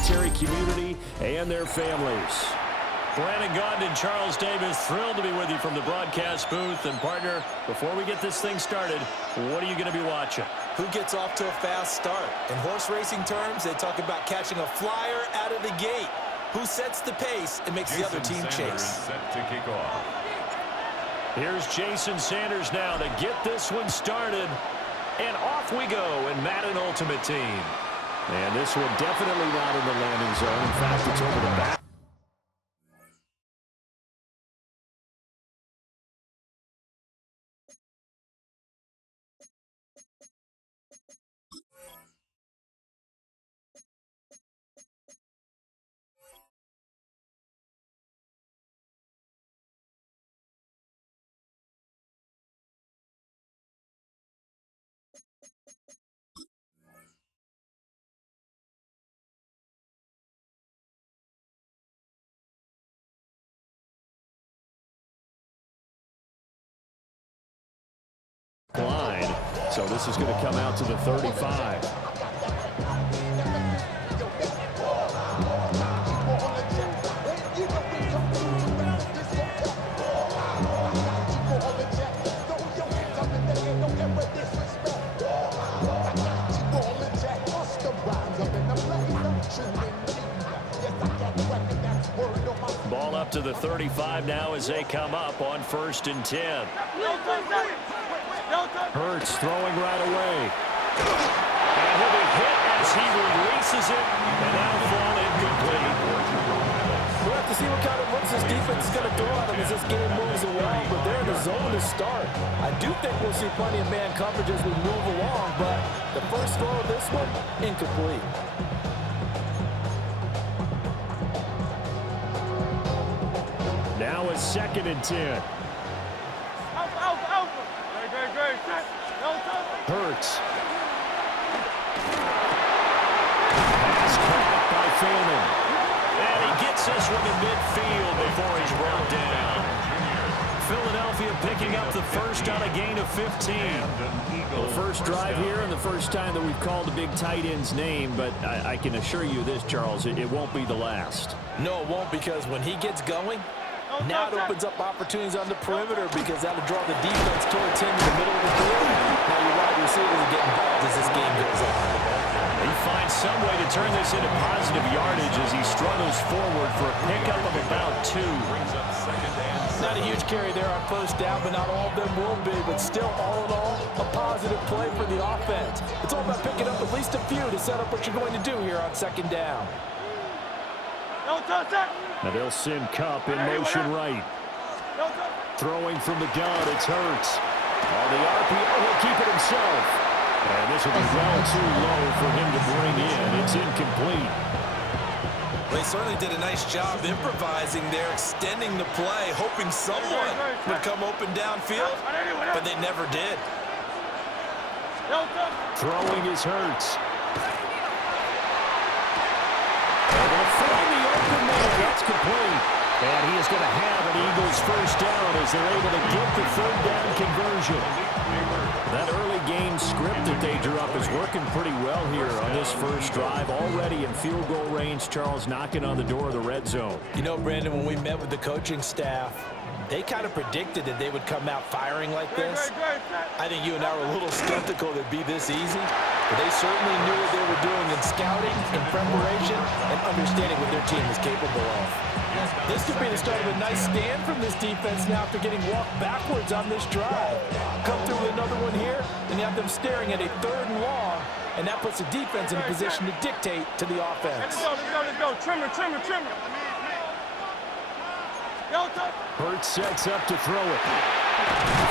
military community and their families. Brandon Gaudin and Charles Davis, thrilled to be with you from the broadcast booth. And, partner, before we get this thing started, what are you going to be watching? Who gets off to a fast start? In horse racing terms, they talk about catching a flyer out of the gate. Who sets the pace and makes the other team chase? Set to kick off. Here's Jason Sanders now to get this one started. And off we go in Madden Ultimate Team. And this one definitely not in the landing zone. In fact, it's over the back. Line. So this is going to come out to the 35. Ball up to the 35 now as they come up on 1st and 10. Hurts throwing right away. And he'll be hit as he releases it, and that'll fall incomplete. We'll have to see what kind of looks this defense is going to throw at him as this game moves along, but they're in the zone to start. I do think we'll see plenty of man coverage as we move along, but the first throw of this one, incomplete. Now a 2nd and 10. Hurts. Pass caught by Philman. And he gets this one in midfield before he's brought down. Philadelphia picking up the first on a gain of 15. The first drive here and the first time that we've called a big tight end's name, but I can assure you this, Charles, it won't be the last. No, it won't, because when he gets going, now it opens up opportunities on the perimeter because that'll draw the defense towards him in the middle of the field. Now your wide receivers are getting involved as this game goes on. He finds some way to turn this into positive yardage as he struggles forward for a pickup of about 2. Not a huge carry there on 1st down, but not all of them will be. But still, all in all, a positive play for the offense. It's all about picking up at least a few to set up what you're going to do here on 2nd down. Now they'll send Kupp in motion right. Throwing from the gun, it's Hurts. On the RPO, he'll keep it himself. And this will be well too low for him to bring in. It's incomplete. They certainly did a nice job improvising there, extending the play, hoping someone would come open downfield, but they never did. Throwing is Hurts. They'll find the open man. That's complete. And he is going to have an Eagles first down as they're able to get the 3rd down conversion. That early game script that they drew up is working pretty well here on this first drive. Already in field goal range, Charles knocking on the door of the red zone. You know, Brandon, when we met with the coaching staff, they kind of predicted that they would come out firing like this. I think you and I were a little skeptical that it'd be this easy, but they certainly knew what they were doing in scouting, in preparation, and understanding what their team is capable of. This could be the start of a nice stand from this defense now after getting walked backwards on this drive. Come through with another one here, and you have them staring at a 3rd and long, and that puts the defense in a position to dictate to the offense. Let's go. Trimmer. Hurts sets up to throw it.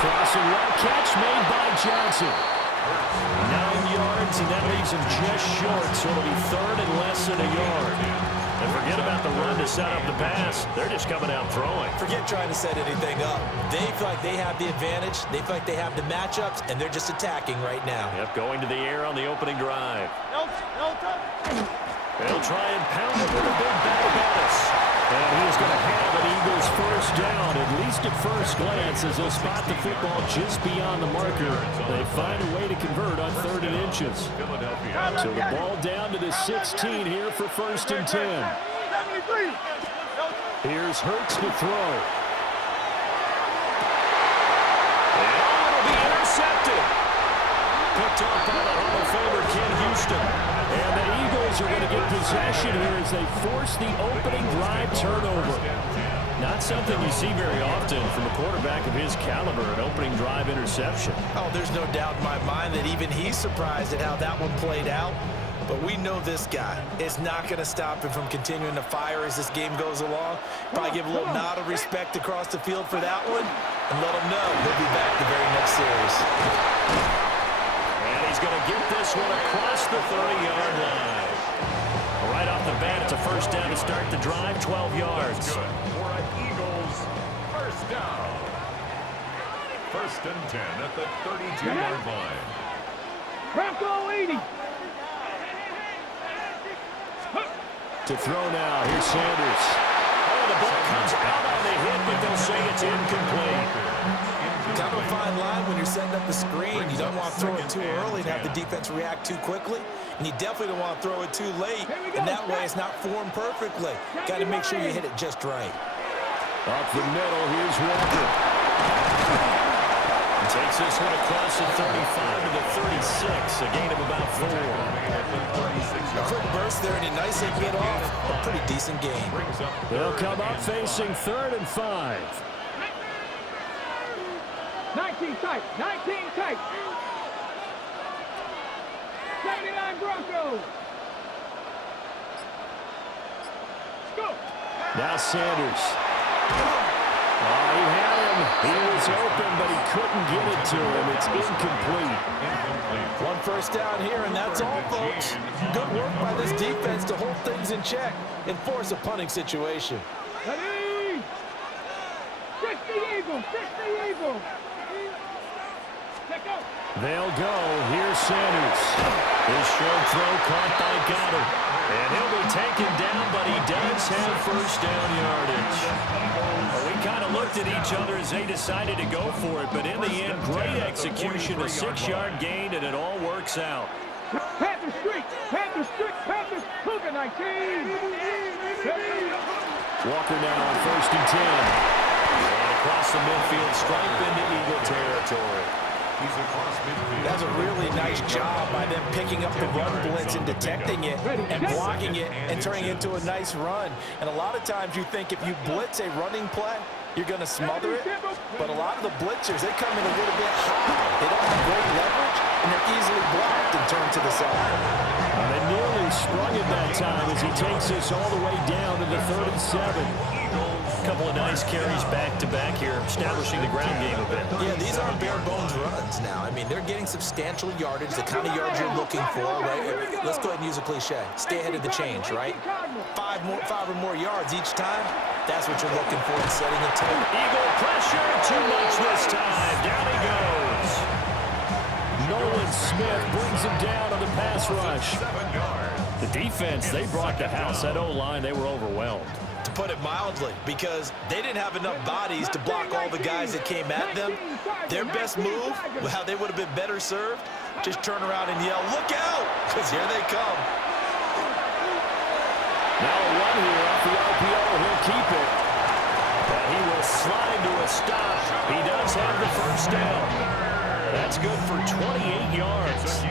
Crossing well, catch made by Johnson. 9 yards, and that leaves him just short, so it'll be 3rd and less than a yard. And forget about the run to set up the pass. They're just coming out throwing. Forget trying to set anything up. They feel like they have the advantage. They feel like they have the matchups, and they're just attacking right now. Yep, going to the air on the opening drive. No touch. They'll try and pound it with a big bag of Bettis. And he is going to have an Eagles first down, at least at first glance, as they'll spot the football just beyond the marker. They find a way to convert on 3rd and inches. So the ball down to the 16 here for 1st and 10. Here's Hurts to throw. And it'll be intercepted. Picked off by the Hall of Famer Ken Houston. And the Eagles are going to get possession here as they force the opening drive turnover. Not something you see very often from a quarterback of his caliber, an opening drive interception. Oh, there's no doubt in my mind that even he's surprised at how that one played out. But we know this guy is not going to stop him from continuing to fire as this game goes along. Probably give a little nod of respect across the field for that one and let him know he'll be back the very next series. And he's going to get this one across the 30-yard line. Right off the bat, it's a first down to start the drive, 12 yards. Good for an Eagles first down. 1st and 10 at the 32-yard line. Bronco 80. To throw now, here's Sanders. Oh, the ball comes out on the hit, but they'll say it's incomplete. Kind of a fine line when you're setting up the screen. You don't want to throw it too early and have the defense react too quickly. And you definitely don't want to throw it too late. And that way it's not formed perfectly. Got to make sure you hit it just right. Up the middle, here's Walker. Takes this one across the 35 to the 36, a gain of about 4. A quick burst there, and he nicely get off. A pretty decent game. They'll come up facing 3rd and 5. 19 tight. 19 tight. 79 Broncos. Go. Now Sanders. Oh, he had him. He was open, but he couldn't get it to him. It's incomplete. One first down here, and that's all, folks. Good work by this defense to hold things in check and force a punting situation. Ready. 60 Eagles. 60 Eagles. Check out. They'll go. Here's Sanders. His short throw caught by Goddard. And he'll be taken down, but he does have first down yardage. Well, we kind of looked at each other as they decided to go for it, but in the end, great execution, a 6-yard gain, and it all works out. Panthers streak. Panthers streak. Panthers. Cougar 19. Walker now on 1st and 10. And across the midfield, stripe into Eagle territory. That's a really nice job by them picking up the run blitz and detecting it and blocking it and turning it into a nice run. And a lot of times you think if you blitz a running play, you're going to smother it. But a lot of the blitzers, they come in a little bit high. They don't have great leverage, and they're easily blocked and turned to the side. And they nearly sprung it that time as he takes this all the way down to the 3rd and 7. A couple of nice carries back-to-back here, establishing the ground game a bit. Yeah, these aren't bare-bones runs now. I mean, they're getting substantial yardage, the kind of yards you're looking for, right? Let's go ahead and use a cliche. Stay ahead of the change, right? 5 or more yards each time. That's what you're looking for in setting a tone. Eagle pressure, too much this time. Down he goes. Nolan Smith brings him down on the pass rush. The defense, they brought the house. That O-line, they were overwhelmed. To put it mildly, because they didn't have enough bodies to block all the guys that came at them. Their best move, how they would have been better served, just turn around and yell, "Look out!" Because here they come. Now a run here off the RPO. He'll keep it. And he will slide to a stop. He does have the first down. That's good for 28 yards.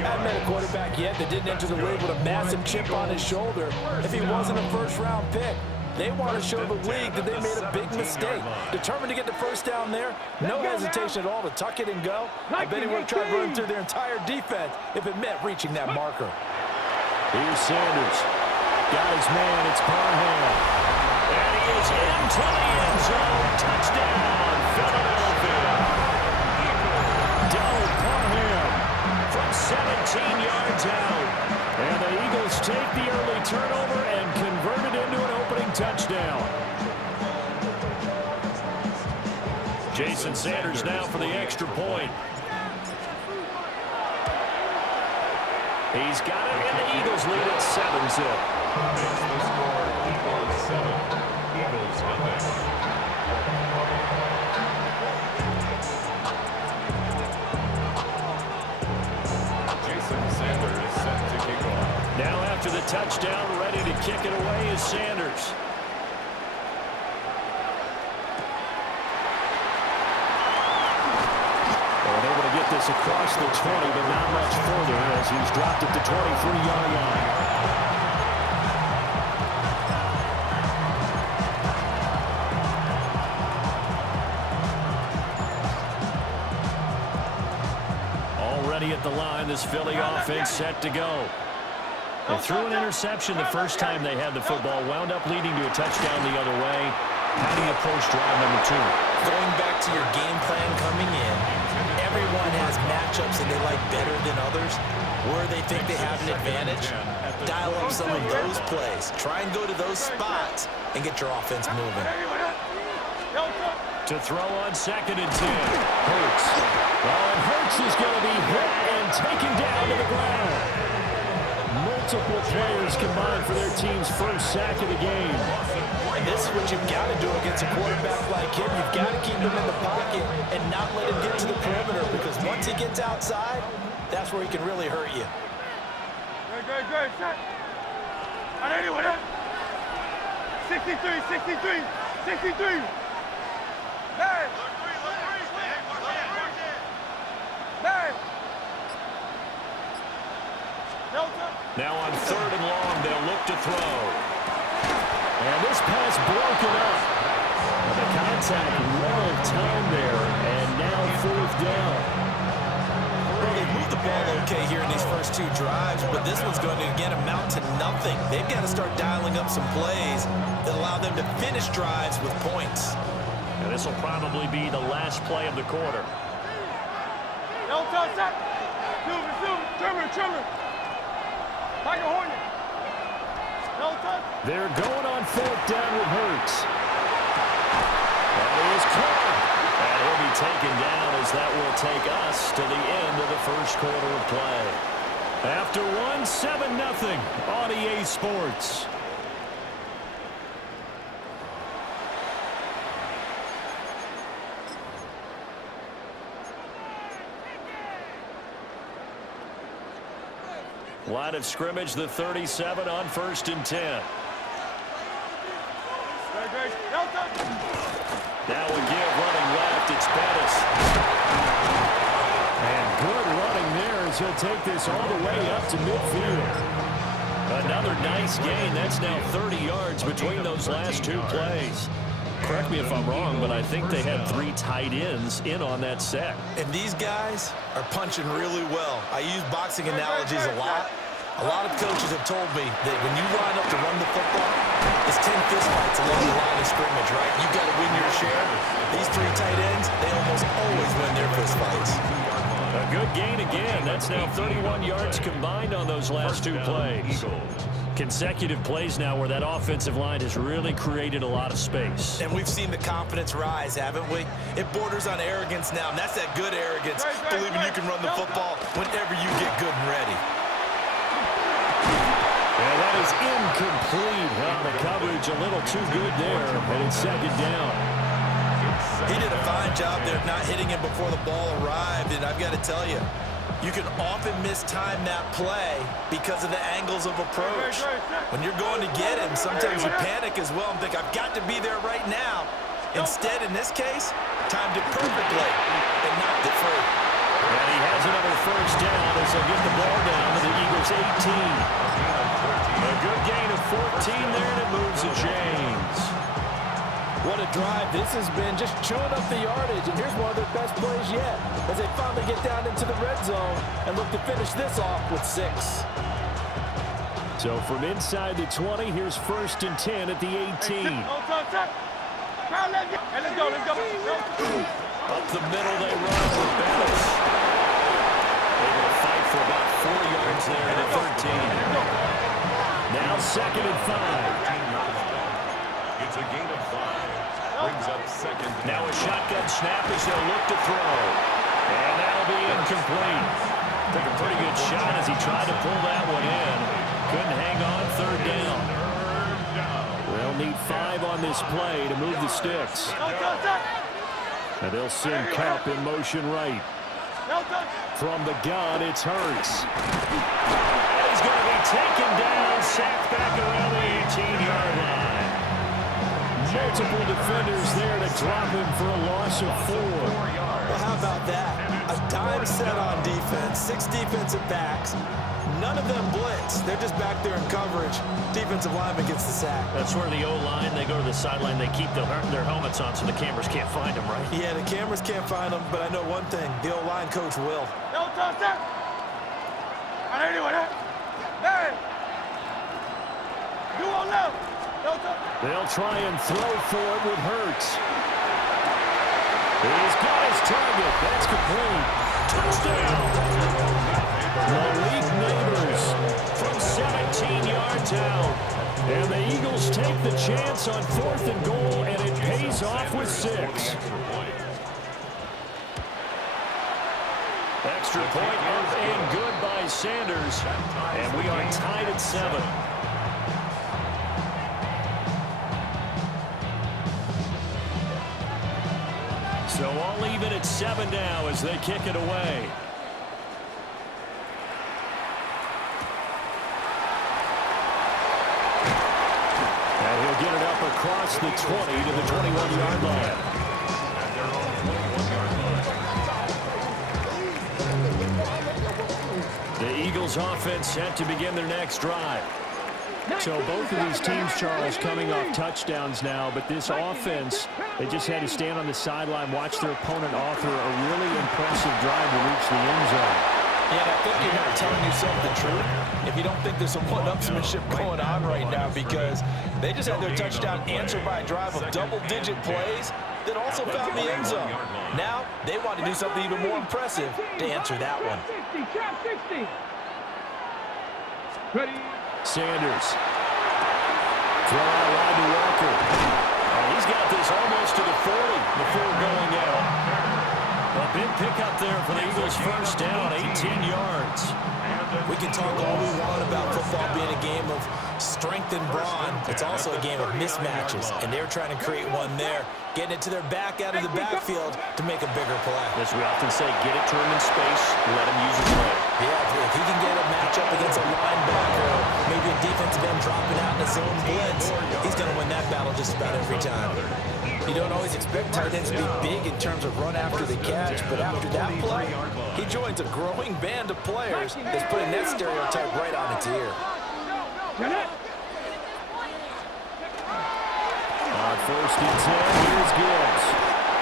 Haven't met a quarterback yet that didn't enter the league with a massive chip on his shoulder if he wasn't a first-round pick. They want to show the league that they made a big mistake. Determined to get the first down there, no hesitation at all to tuck it and go. I bet he would have tried running through their entire defense if it meant reaching that marker. Here's Sanders. Got his man. It's Parham. And he is into the end zone. Touchdown, Philadelphia. Donald Parham from 17 yards out. And the Eagles take the early turnover and convert it into an opening touchdown. Jason Sanders now for the extra point. He's got it, and the Eagles lead at 7-zip. 37. Eagles nothing. Sanders set to kick off. Now after the touchdown, ready to kick it away is Sanders. They're able to get this across the 20, but not much further as he's dropped at the 23-yard line. At the line, this Philly offense set to go. They threw an interception the first time they had the football, wound up leading to a touchdown the other way. How do you approach drive number 2? Going back to your game plan coming in, everyone has matchups that they like better than others. Where they think they have an advantage, dial up some of those plays. Try and go to those spots and get your offense moving. To throw on 2nd and 10. Hurts. Well, and Hurts is going to be hit and taken down to the ground. Multiple players combined for their team's first sack of the game. And this is what you've got to do against a quarterback like him. You've got to keep him in the pocket and not let him get to the perimeter, because once he gets outside, that's where he can really hurt you. Good. Shot. On anyone. 63. Now on 3rd and long, they'll look to throw. And this pass broken up. The contact, long time there, and now 4th down. Well, they moved the ball okay here in these first 2 drives, but this one's going to, again, amount to nothing. They've got to start dialing up some plays that allow them to finish drives with points. And this will probably be the last play of the quarter. They're going on 4th down with Hurts. That is caught. And he'll be taken down as that will take us to the end of the first quarter of play. After 7-0 on EA Sports. Line of scrimmage, the 37 on 1st and 10. Now we give running left. It's Bettis. And good running there as he'll take this all the way up to midfield. Another nice gain. That's now 30 yards between those last 2 plays. Correct me if I'm wrong, but I think they had 3 tight ends in on that set. And these guys are punching really well. I use boxing analogies a lot. A lot of coaches have told me that when you line up to run the football, it's 10 fistfights along the line of scrimmage, right? You've got to win your share. These 3 tight ends, they almost always win their fistfights. A good gain again. That's now 31 yards combined on those last 2 plays. Consecutive plays now where that offensive line has really created a lot of space. And we've seen the confidence rise, haven't we? It borders on arrogance now, and that's that good arrogance, believing you can run the football whenever you get good and ready. And that is incomplete. Well, the coverage a little too good there, and it's 2nd down. He did a fine job there of not hitting him before the ball arrived, and I've got to tell you, you can often mistime that play because of the angles of approach. When you're going to get him, sometimes you panic as well and think, I've got to be there right now. Instead, in this case, timed it perfectly and knocked it free. And he has another 1st down as they'll get the ball down to the Eagles' 18. A good gain of 14 there, and it moves to James. What a drive this has been, just chewing up the yardage, and here's one of their best plays yet as they finally get down into the red zone and look to finish this off with 6. So from inside the 20, here's 1st and 10 at the 18. Let's go. Up the middle they run with Bettis. Able to fight for about 4 yards there at the 13. Now 2nd and 5. It's a gain of 5. Brings up 2nd. Now a shotgun snap as they'll look to throw. And that'll be incomplete. Took a pretty good shot as he tried to pull that one in. Couldn't hang on 3rd down. Well, need 5 on this play to move the sticks. And they'll send Cup in motion right. From the gun, it's Hurts. And he's going to be taken down, sacked back around the 18-yard line. Multiple defenders there to drop him for a loss of 4. Well, how about that? A dime set on defense, 6 defensive backs. None of them blitz. They're just back there in coverage. Defensive lineman gets the sack. That's where the O-line, they go to the sideline, they keep their helmets on so the cameras can't find them, right? Yeah, the cameras can't find them, but I know one thing. The O-line coach will. They'll try and throw for it with Hurts. He's got his target. That's complete. Touchdown. Malik Neighbors from 17 yards out. And the Eagles take the chance on 4th and goal, and it pays off with 6. Extra point up and good by Sanders. And we are tied at 7. So all even at 7 now as they kick it away. And he'll get it up across the 20 to the 21-yard line. The Eagles offense set to begin their next drive. So both of these teams, Charles, coming off touchdowns now, but this offense, they just had to stand on the sideline, watch their opponent author a really impressive drive to reach the end zone. Yeah, and I think you're not telling yourself the truth if you don't think there's some one-upsmanship going on right now, because they just had their touchdown answered by a drive of double-digit plays that also found the end zone. Now they want to do something even more impressive to answer that one. Ready. Sanders. Throw out wide to Walker. He's got this almost to the 40 before going out. A big pickup there for the Eagles' first down, 18 yards. We can talk all we want about football being a game of strength and brawn. It's also a game of mismatches, and they're trying to create one there, getting it to their back out of the backfield to make a bigger play. As we often say, get it to him in space, let him use his leg. Yeah, if he can get a matchup against a linebacker, or maybe a defensive end dropping out in a zone blitz, he's going to win that battle just about every time. You don't always expect tight ends to be big in terms of run after the catch, but after that play, he joins a growing band of players that's putting that stereotype right on its ear. On 1st and 10, here's Gibbs.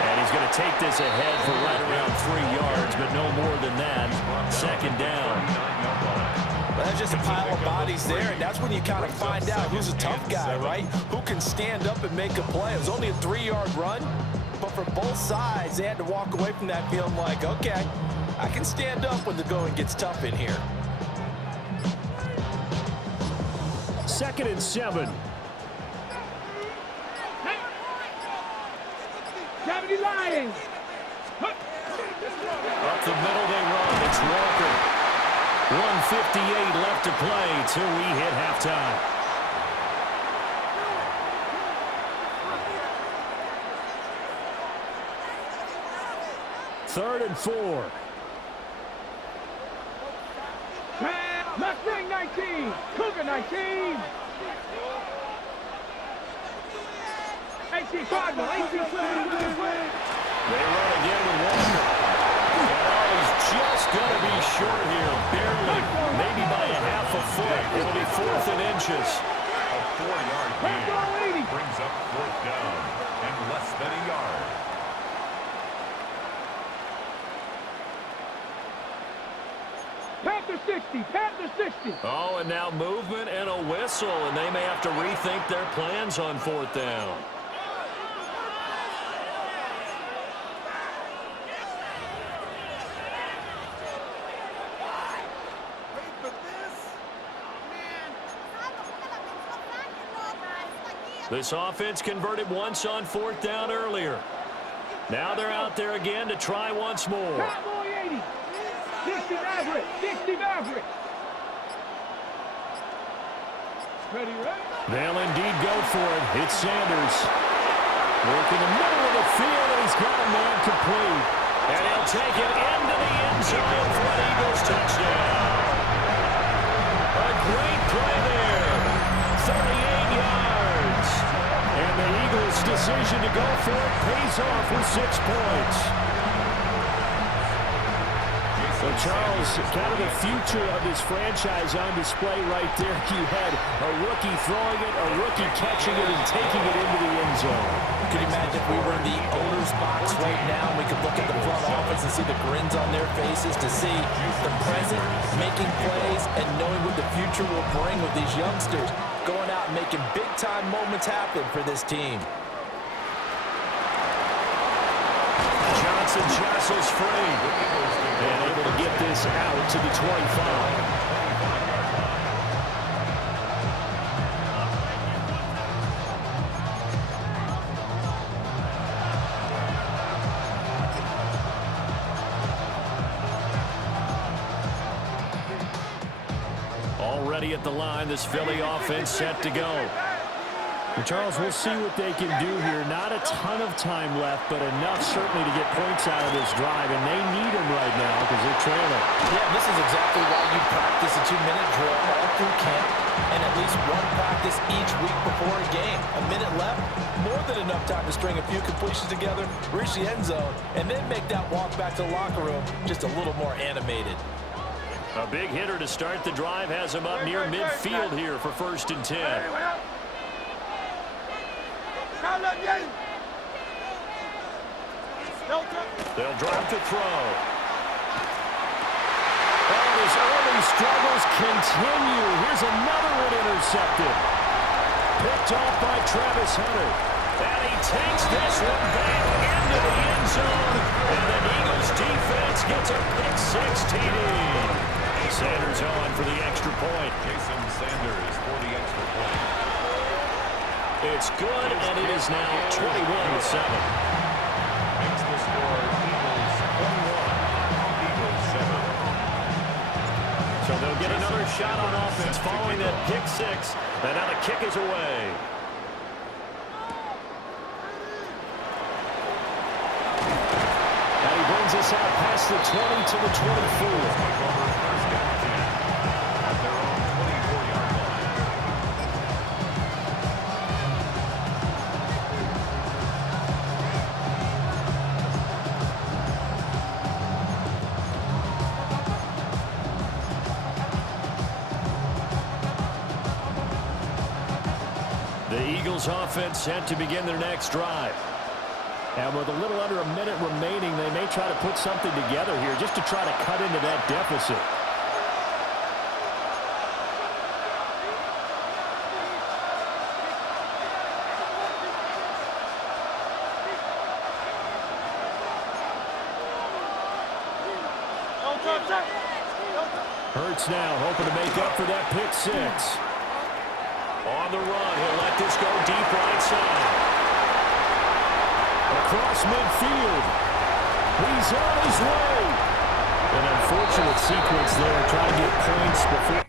And he's going to take this ahead for right around 3 yards, but no more than that. 2nd down. Well, that's just a pile of bodies there, and that's when you kind of find out who's a tough guy, right? Who can stand up and make a play. It was only a 3-yard run, but for both sides, they had to walk away from that feeling like, okay, I can stand up when the going gets tough in here. 2nd and 7. Lying. Up the middle they run. It's Walker. 1:58 left to play till we hit halftime. Third and 4. Mustang 19. Cougar 19. 18 Cardinal. 18 They run again with Walker. And he's just going to be short here, barely, maybe by a half a foot. It'll be 4th and inches. A 4-yard gain brings up 4th down and less than a yard. Panther 60. Panther 60. Oh, and now movement and a whistle, and they may have to rethink their plans on 4th down. This offense converted once on 4th down earlier. Now they're out there again to try once more. Cowboy 80. 60 Maverick. 60 Maverick. Ready, ready. They'll indeed go for it. It's Sanders. Work in the middle of the field, and he's got a man complete. And he'll take it into the end zone for an Eagles touchdown. A great play there. 38 yards. And the Eagles' decision to go for it pays off with 6 points. So, Charles, kind of the future of this franchise on display right there. You had a rookie throwing it, a rookie catching it, and taking it into the end zone. Could you imagine if we were in the owner's box right now, we could look at the front office and see the grins on their faces, to see the present making plays and knowing what the future will bring with these youngsters going out and making big-time moments happen for this team. Johnson jostles free. And able to get this out to the 25. Already at the line, this Philly offense set to go. Well, Charles, we'll see what they can do here. Not a ton of time left, but enough certainly to get points out of this drive, and they need them right now because they're trailing. Yeah, this is exactly why you practice a 2-minute drill all through camp and at least one practice each week before a game. A minute left, more than enough time to string a few completions together, reach the end zone, and then make that walk back to the locker room just a little more animated. A big hitter to start the drive has him up near midfield here for 1st and 10. They'll drop to throw. And his early struggles continue. Here's another one intercepted. Picked off by Travis Hunter. And he takes this one back into the end zone. And the Eagles defense gets a pick-6 TD. Sanders on for the extra point. Jason Sanders for the extra point. It's good, and it is now 21-7. Makes the score Eagles 21, Eagles 7. So they'll get another shot on offense following that pick-6. And now the kick is away. And he brings us out past the 20 to the 24. The Eagles offense set to begin their next drive. And with a little under a minute remaining, they may try to put something together here just to try to cut into that deficit. Hurts now, hoping to make up for that pick-6. On the run, he'll let this go deep right side. Across midfield. He's on his way. An unfortunate sequence there, trying to get points before.